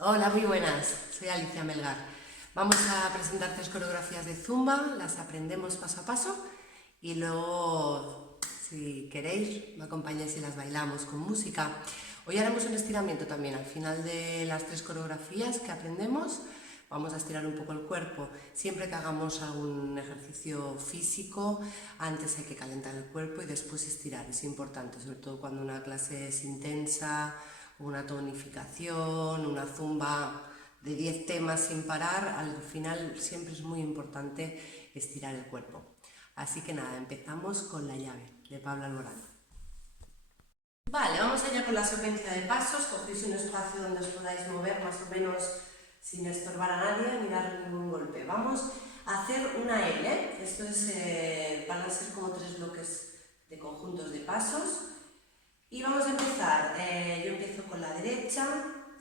Hola, muy buenas. Soy Alicia Melgar. Vamos a presentar 3 coreografías de Zumba, las aprendemos paso a paso y luego, si queréis, me acompañáis y las bailamos con música. Hoy haremos un estiramiento también. Al final de las 3 coreografías que aprendemos, vamos a estirar un poco el cuerpo. Siempre que hagamos algún ejercicio físico, antes hay que calentar el cuerpo y después estirar. Es importante, sobre todo cuando una clase es intensa, una tonificación, una zumba de 10 temas sin parar. Al final siempre es muy importante estirar el cuerpo. Así que nada, empezamos con la llave de Pablo Alborán. Vale, vamos allá con la secuencia de pasos. Cogéis un espacio donde os podáis mover más o menos sin estorbar a nadie ni dar ningún golpe. Vamos a hacer una L. Esto es, van a ser como 3 bloques de conjuntos de pasos. Y vamos a empezar. Yo empiezo con la derecha,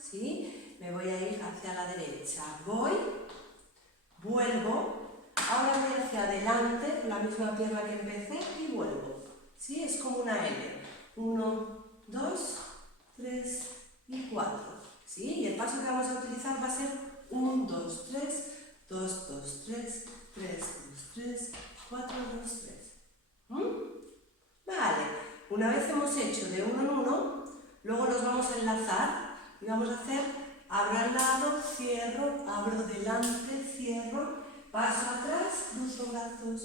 ¿sí? Me voy a ir hacia la derecha. Voy, vuelvo, ahora voy hacia adelante, con la misma pierna que empecé y vuelvo. ¿Sí? Es como una L. 1, 2, 3 y 4. ¿Sí? Y el paso que vamos a utilizar va a ser 1, 2, 3, 2, 2, 3, 3, 2, 3, 4, 2, 3. Vale. Una vez hemos hecho de uno en uno, luego los vamos a enlazar y vamos a hacer abro al lado, cierro, abro delante, cierro, paso atrás, cruzo brazos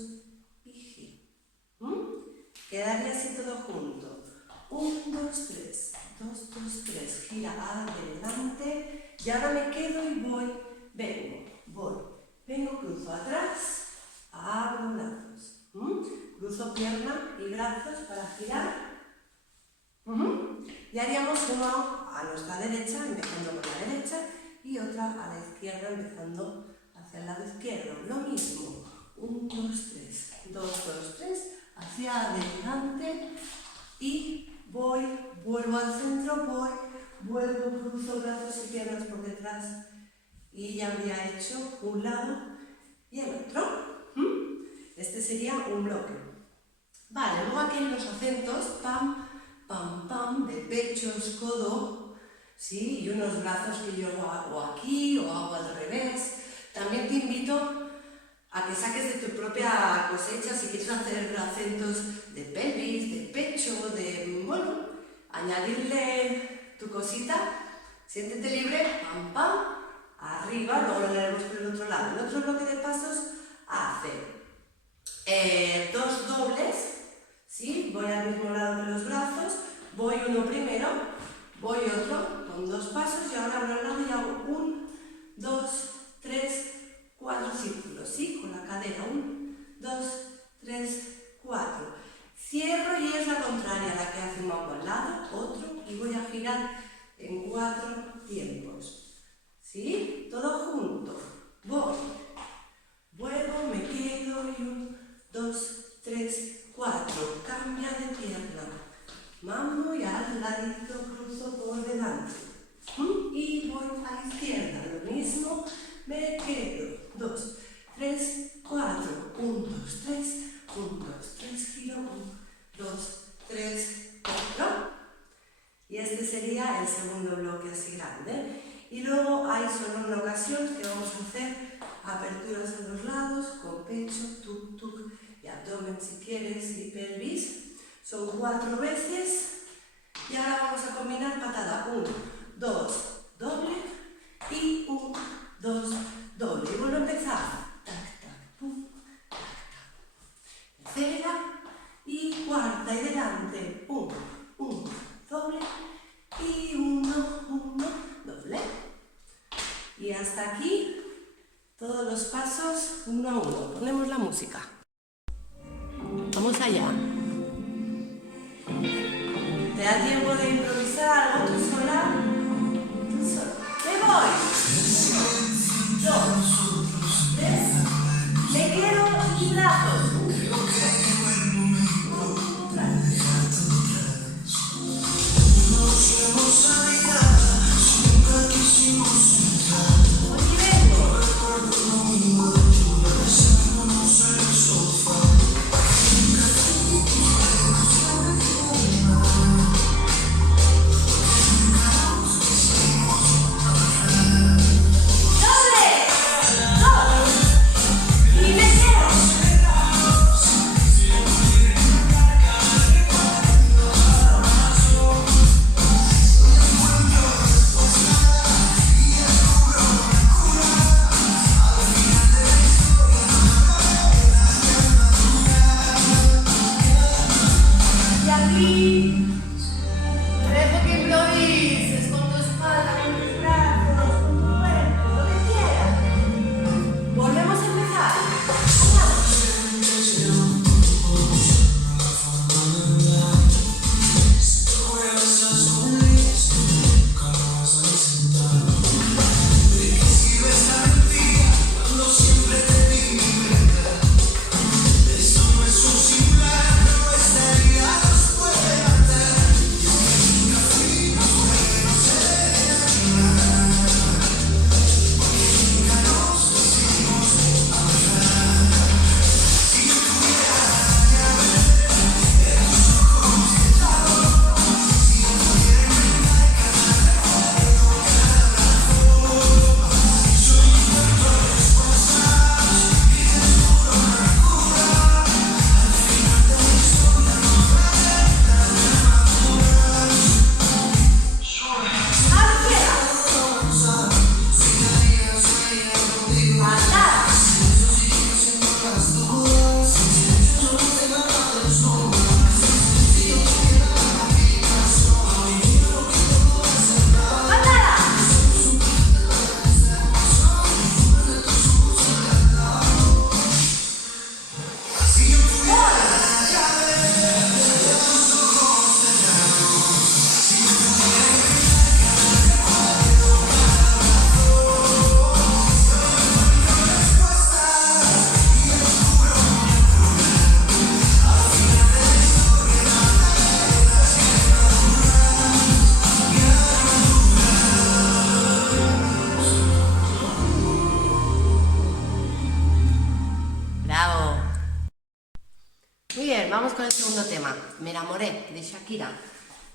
y giro. Quedaría así todo junto. 1, 2, 3, 2, 2, 3, gira adelante y ahora me quedo y voy, vengo, cruzo atrás, abro brazos. Cruzo pierna y brazos para girar. Y haríamos uno a nuestra derecha, empezando por la derecha, y otra a la izquierda, empezando hacia el lado izquierdo. Lo mismo. 1, 2, 3, 2, 2, 3, hacia adelante y voy, vuelvo al centro, vuelvo, cruzo brazos y piernas por detrás y ya habría hecho un lado y el otro. Este sería un bloque. Vale, luego aquí en los acentos, pam, pam, pam, de pechos, codo, ¿sí? Y unos brazos que yo hago aquí o hago al revés. También te invito a que saques de tu propia cosecha si quieres hacer acentos de pelvis, de pecho, de, bueno, añadirle tu cosita. Siéntete libre, pam, pam, arriba, luego lo haremos por el otro lado. El otro bloque de pasos hace 2 dobles, ¿sí? Voy al mismo lado de los brazos, voy uno primero, voy otro con 2 pasos y ahora abro al lado y hago 1, 2, 3, 4 círculos, ¿sí? Con la cadera, 1, 2, 3, 4. Cierro y es la contraria, la que hace un poco al lado, otro, y voy a girar en 4 tiempos, ¿sí? Todo junto. Voy, vuelvo, me quedo y 1, 2, 3, 4. Cambia de pierna. Mambo y al ladito cruzo por delante. Y voy a la izquierda. Lo mismo, me quedo. 2, 3, 4. 1, 2, 3. 1, 2, 3. Giro. 1, 2, 3, 4. Y este sería el segundo bloque así grande. Y luego hay solo una ocasión que vamos a hacer aperturas a los lados, con pecho, tuk, tuk, y abdomen si quieres, y pelvis. Son 4 veces. Y ahora vamos a combinar patada. 1, 2, doble, y 1, 2, doble. Y vuelvo a empezar. Tac, tac, pum, tac, tac. Tercera y cuarta, y delante. 1, 1, doble, y 1, 1, doble. Y hasta aquí todos los pasos uno a uno. Ponemos la música. Vamos allá. ¿Te da tiempo de improvisar algo tú sola? Tú sola. ¡Me voy! 2, 3, me quedo y brazos. Hoy vengo. segundo tema, Me enamoré, de Shakira.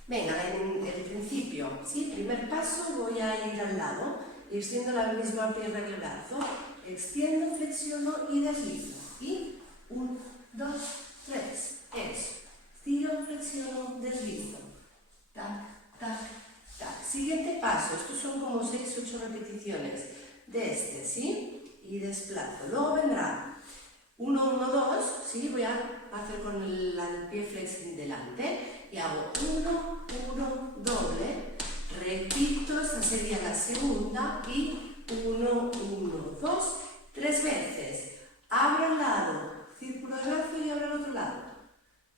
Venga, en el principio, ¿sí? Primer paso, voy a ir al lado, extiendo la misma pierna que el brazo, extiendo, flexiono y deslizo. Y 1, 2, 3, eso. Estiro, flexiono, deslizo. Tac, tac, tac. Siguiente paso, estos son como 6, 8 repeticiones de este, ¿sí? Y desplazo. Luego vendrá 1, 1, 2, ¿sí? Voy a hacer con el pie flex delante y hago 1, 1, doble, repito, esta sería la segunda y 1, 1, 2, 3 veces. Abro el lado, círculo de brazo y abro el otro lado,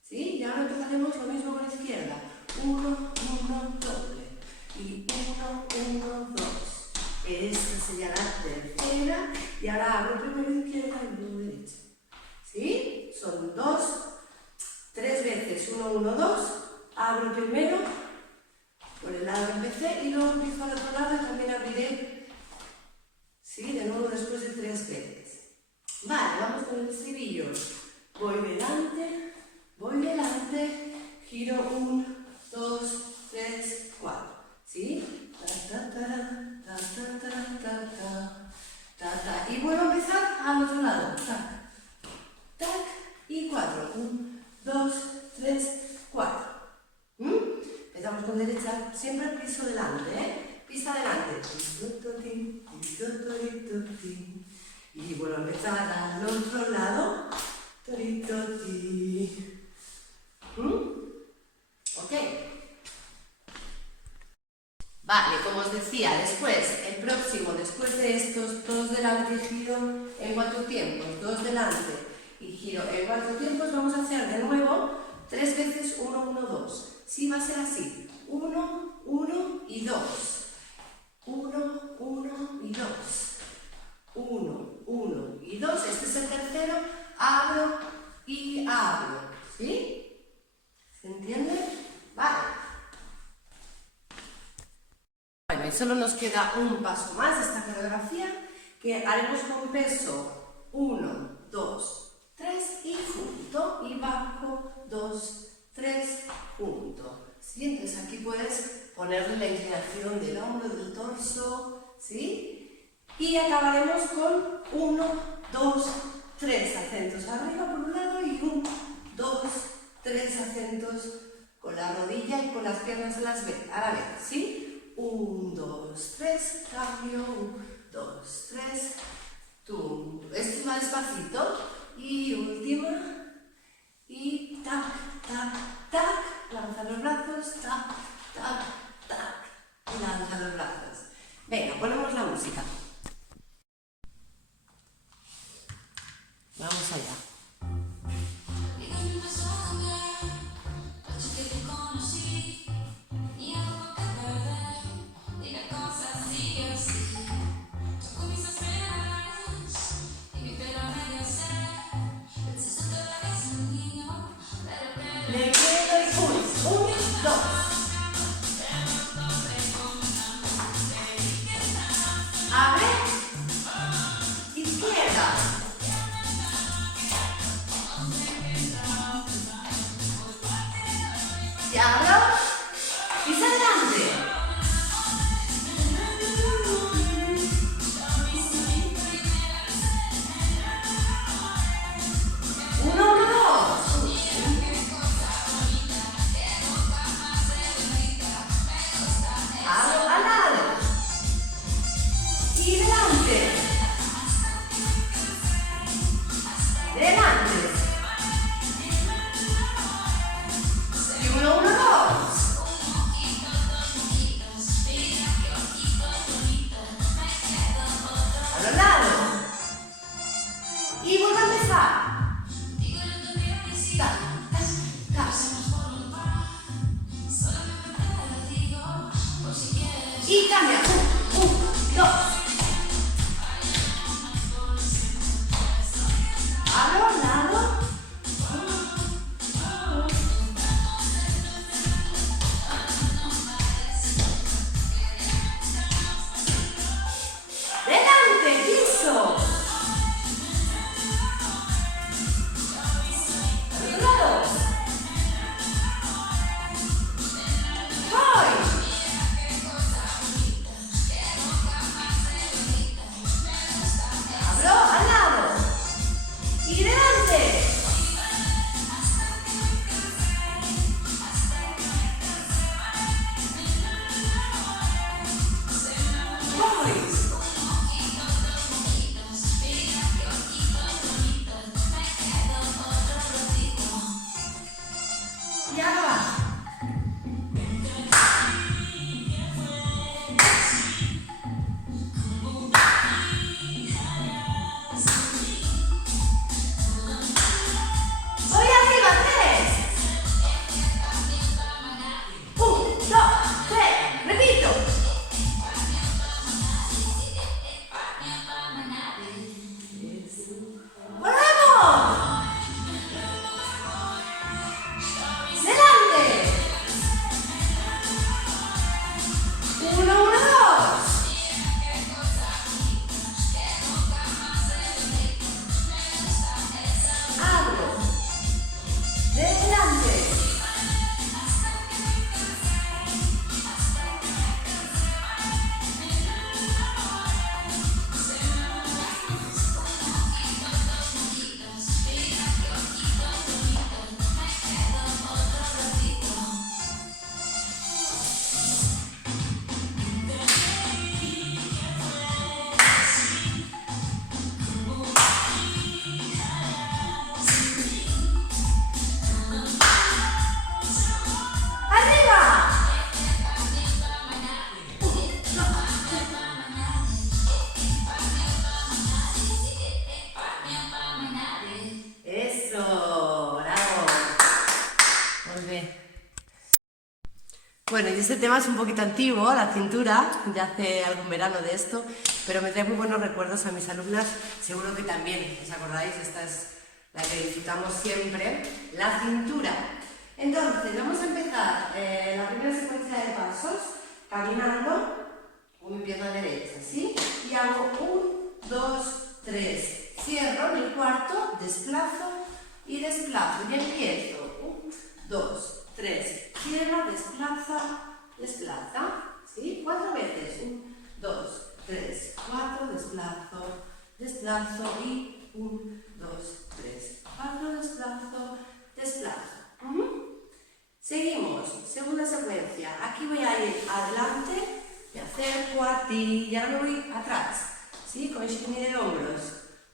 ¿sí? Y ahora empezaremos lo mismo con la izquierda, 1, 1, doble y 1, 1, 2. Esta sería la tercera y ahora abro primero izquierda y luego derecha. ¿Sí? Son 2, 3 veces, 1, 1, 2, abro primero por el lado que empecé y luego empiezo al otro lado y también abriré, ¿sí? De nuevo después de 3 veces. Vale, vamos con el estribillo. Voy delante, giro 1, 2, 3, 4, ¿sí? Ta, ta, ta, ta, ta, ta, ta, ta, ta. Y vuelvo a empezar al otro lado. Tac, y 4. 1, 2, 3, 4. Empezamos con derecha, siempre el piso delante, ¿eh? Pista delante. Y vuelvo a empezar al otro lado. Ok. Vale, como os decía, después, el próximo, después de estos, todos delante y giro en 4 tiempos, 2 delante y giro en 4 tiempos, vamos a hacer de nuevo 3 veces 1, 1, 2. Sí, va a ser así. 1, 1 y 2. 1, 1 y 2. 1, 1 y 2. Este es el tercero. Abro y abro. ¿Sí? ¿Se entiende? Vale. Bueno, y solo nos queda un paso más de esta coreografía que haremos con peso 1, 2, 3 y junto, y bajo, 2, 3, junto. ¿Sí? Entonces aquí puedes ponerle la inclinación del hombro, del torso, ¿sí? Y acabaremos con 1, 2, 3 acentos arriba por un lado y 1, 2, 3 acentos con la rodilla y con las piernas a la vez, ¿sí? 1, 2, 3, cambio, 1, 2, 3, tum. Esto va despacito. Y última. Y tac, tac, tac. Lanza los brazos, tac, tac, tac. Lanza los brazos. Venga, ponemos la música. Vamos allá. Abre Luis. Y ahora va. Voy arriba, 3. 1, 2, 3. Repito. ¡Volvemos! ¡Delante! 1, 1, 2. Abro. Delante. ¡Arriba! Eso, bravo. Muy bien. Bueno, y este tema es un poquito antiguo, la cintura, ya hace algún verano de esto, pero me trae muy buenos recuerdos a mis alumnas, seguro que también, ¿os acordáis? Esta es la que disfrutamos siempre, la cintura. Entonces, vamos a empezar la primera secuencia de pasos, caminando con mi pierna derecha, ¿sí? Y hago 1, 2, 3, cierro en el cuarto, desplazo y desplazo, y empiezo, 1, 2, 3, cierro, desplaza, desplaza, ¿sí? 4 veces, 1, 2, 3, 4, desplazo, desplazo y 1, 2, 3, 4, desplazo, desplazo. Seguimos, segunda secuencia, aquí voy a ir adelante, me acerco a ti y ahora me voy atrás, ¿sí? Con shimmy de hombros,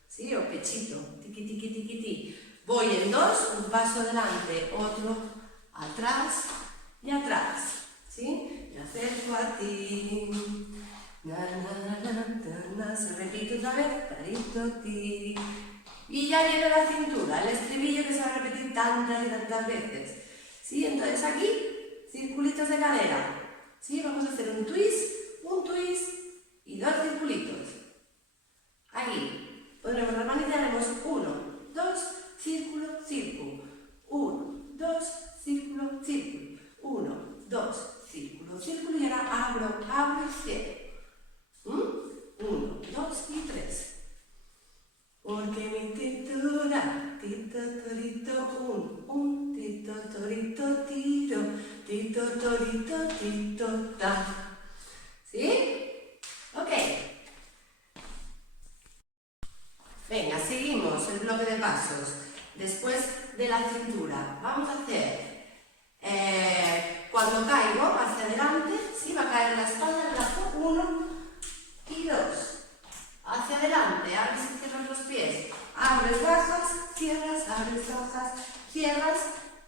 ¿sí? O pechito, tiqui, tiqui, tiqui, tiqui. Voy en 2, un paso adelante, otro atrás y atrás, ¿sí? Me acerco a ti, na, na, na, na, na, se repite otra vez, tarito, ti. Y ya viene la cintura, el estribillo que se va a repetir tantas y tantas veces, ¿sí? Entonces aquí, circulitos de cadera, ¿sí? Vamos a hacer un twist y 2 circulitos. Aquí, pondremos la manita y haremos 1, 2, círculo, círculo, 1, 2, círculo, círculo, 1, 2, círculo, círculo, y ahora abro y cierro. 1, 2 y 3. Porque mi cintura, tito, torito, un, tito, torito, tiro, tito, torito, tito, ta. ¿Sí? Ok. Venga, seguimos el bloque de pasos. Después de la cintura, vamos a hacer, cuando caigo hacia adelante, ¿sí? Va a caer la espalda, el brazo, 1 y 2. Hacia adelante, abres y cierras los pies. Abres, bajas, cierras, abres, bajas, cierras,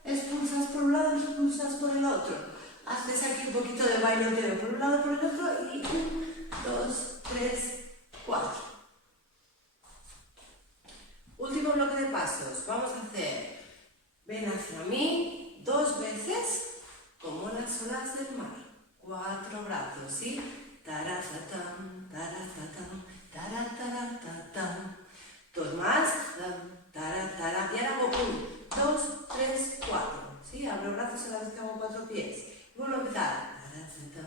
expulsas por un lado, expulsas por el otro. Haces aquí un poquito de bailoteo por un lado, por el otro y 1, 2, 3, 4. Último bloque de pasos. Vamos a hacer, ven hacia mí 2 veces como las olas del mar. 4 brazos, ¿sí? Taratatán, taratatán, taratatán. 2 más, taratara. Y ahora hago 1, 2, 3, 4. ¿Sí? Abro brazos a la vez que hago 4 pies. Y vuelvo a empezar. Taratata,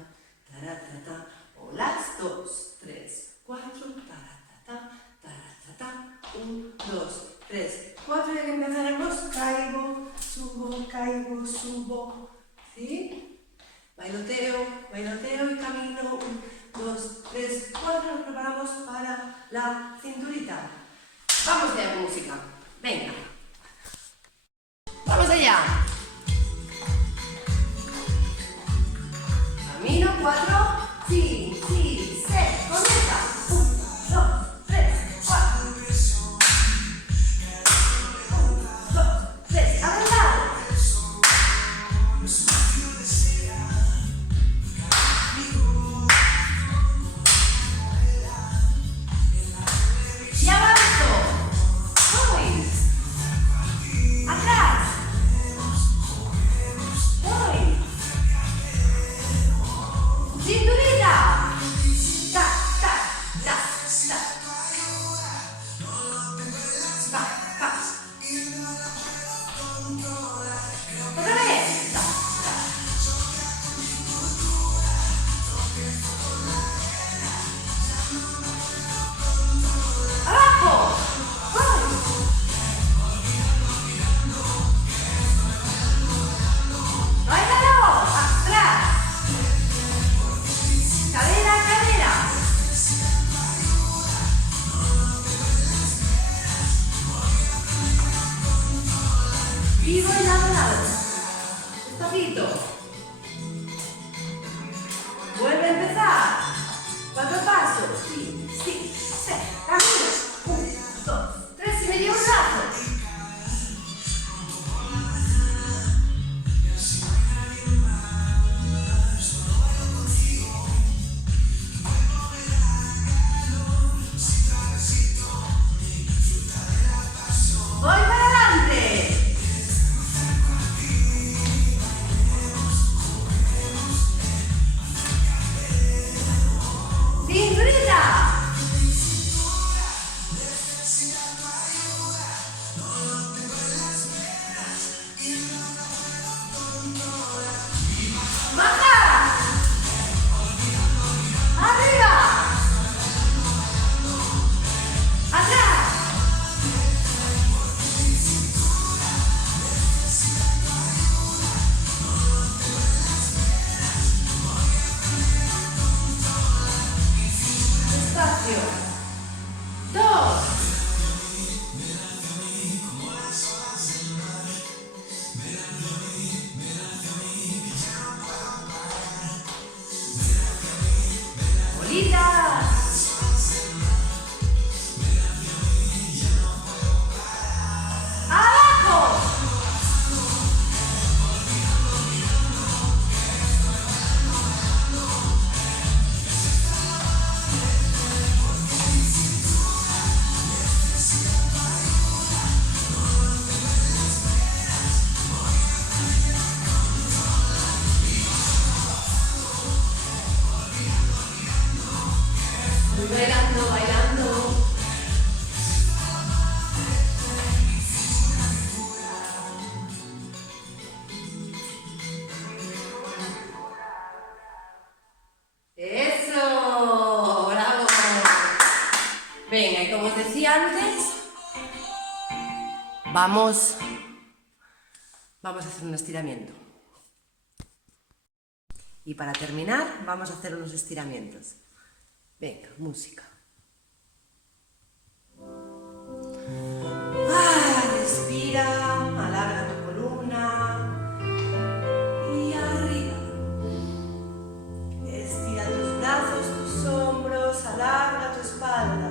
taratata. Olas, 2, 3, 4, taratata, taratata. 1, 2, 3, 4. Y aquí empezaremos. Caigo, subo. ¿Sí? Bailoteo, bailoteo y camino. 1, 2, 3, 4. Nos preparamos para la cinturita. Vamos allá con música. Venga. Vamos allá. Camino 4. Sí, 6. lado. Despacito. Vuelve a empezar. 4 pasos. Sí, sí, sí. Camina. 1, 2, 3 y medio brazo. Voy para adelante. Cinturita. Baja. Arriba. Atrás. Despacio. 2. Bolitas. Abajo. Voy bailando, bailando. ¡Eso! ¡Bravo! Venga, y como os decía antes, vamos a hacer un estiramiento. Y para terminar, vamos a hacer unos estiramientos. Venga, música. Respira, alarga tu columna y arriba. Estira tus brazos, tus hombros, alarga tu espalda.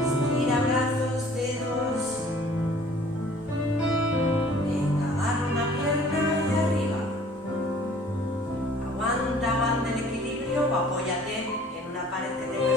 Estira brazos, dedos. Venga, agarra una pierna y arriba. Aguanta el equilibrio o apóyate en una pared que tenga